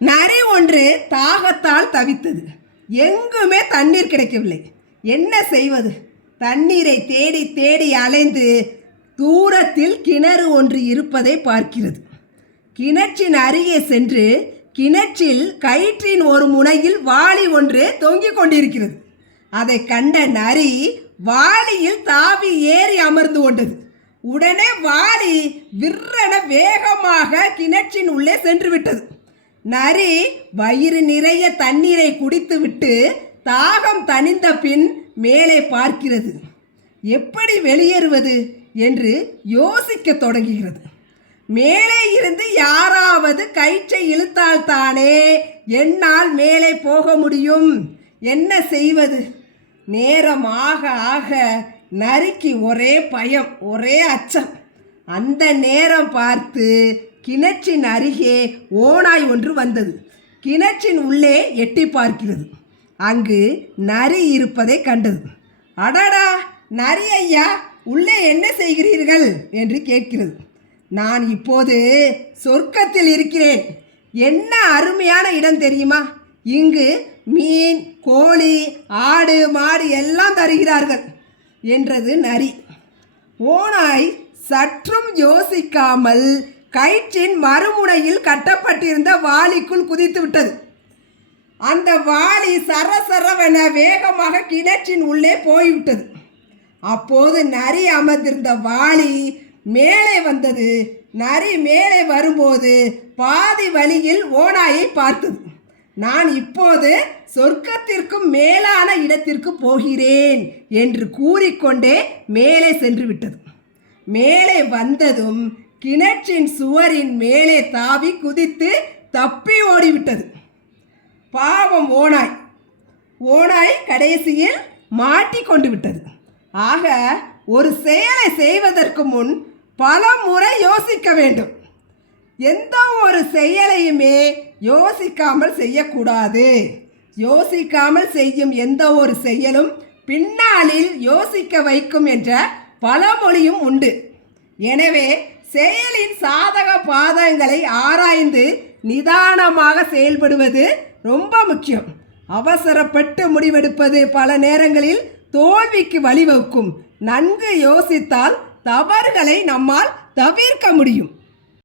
நரி ஒன்று தாகத்தால் தவித்தது. எங்குமே தண்ணீர் கிடைக்கவில்லை. என்ன செய்வது? தண்ணீரை தேடி தேடி அலைந்து தூரத்தில் கிணறு ஒன்று இருப்பதை பார்க்கிறது. கிணற்றின் அருகே சென்று கிணற்றில் கயிற்றின் ஒரு முனையில் வாளி ஒன்று தொங்கிக் கொண்டிருக்கிறது. அதை கண்ட நரி வாளியில் தாவி ஏறி அமர்ந்து கொண்டது. உடனே வாளி விற்றென வேகமாக கிணற்றின் உள்ளே சென்று விட்டது. நரி வயிறு நிறைய தண்ணீரை குடித்துவிட்டு தாகம் தணிந்த பின் மேலே பார்க்கிறது. எப்படி வெளியேறுவது என்று யோசிக்க தொடங்குகிறது. மேலே இருந்து யாராவது கயிற்றை இழுத்தால்தானே என்னால் மேலே போக முடியும். என்ன செய்வது? நேரம் ஆக ஆக நரிக்கு ஒரே பயம், ஒரே அச்சம். அந்த நேரம் பார்த்து கிணற்றின் அருகே ஓநாய் ஒன்று வந்தது. கிணற்றின் உள்ளே எட்டி பார்க்கிறது. அங்கு நரி இருப்பதை கண்டது. அடடா, நரி ஐயா, உள்ளே என்ன செய்கிறீர்கள் என்று கேட்கிறது. நான் இப்போது சொர்க்கத்தில் இருக்கிறேன். என்ன அருமையான இடம் தெரியுமா? இங்கு மீன், கோழி, ஆடு, மாடு எல்லாம் தருகிறார்கள் என்றது நரி. ஓநாய் சற்றும் யோசிக்காமல் கயிற்றின் மறுமுனையில் கட்டப்பட்டிருந்த வாளிக்குள் குதித்து விட்டது. அந்த வாளி சரசரவென வேகமாக கிணற்றின் உள்ளே போய்விட்டது. அப்போது நரி அமர்ந்திருந்த வாளி மேலே வந்தது. நரி மேலே வரும்போது பாதி வழியில் ஓநாயை பார்த்தது. நான் இப்போது சொர்க்கத்திற்கும் மேலான இடத்திற்கு போகிறேன் என்று கூறிக்கொண்டே மேலே சென்று விட்டது. மேலே வந்ததும் கிணற்றின் சுவரின் மேலே தாவி குதித்து தப்பி ஓடிவிட்டது. பாவம் ஓநாய். ஓநாய் கடைசியில் மாட்டிக்கொண்டு விட்டது. ஆக ஒரு செயலை செய்வதற்கு முன் பல முறை யோசிக்க வேண்டும். எந்த ஒரு செயலையுமே யோசிக்காமல் செய்யக்கூடாது. யோசிக்காமல் செய்யும் எந்த ஒரு செயலும் பின்னாளில் யோசிக்க வைக்கும் என்ற பழமொழியும் உண்டு. எனவே செயலின் சாதக பாதகங்களை ஆராய்ந்து நிதானமாக செயல்படுவது ரொம்ப முக்கியம். அவசரப்பட்டு முடிவெடுப்பது பல நேரங்களில் தோல்விக்கு வழிவகுக்கும். நன்கு யோசித்தால் தவறுகளை நம்மால் தவிர்க்க முடியும்.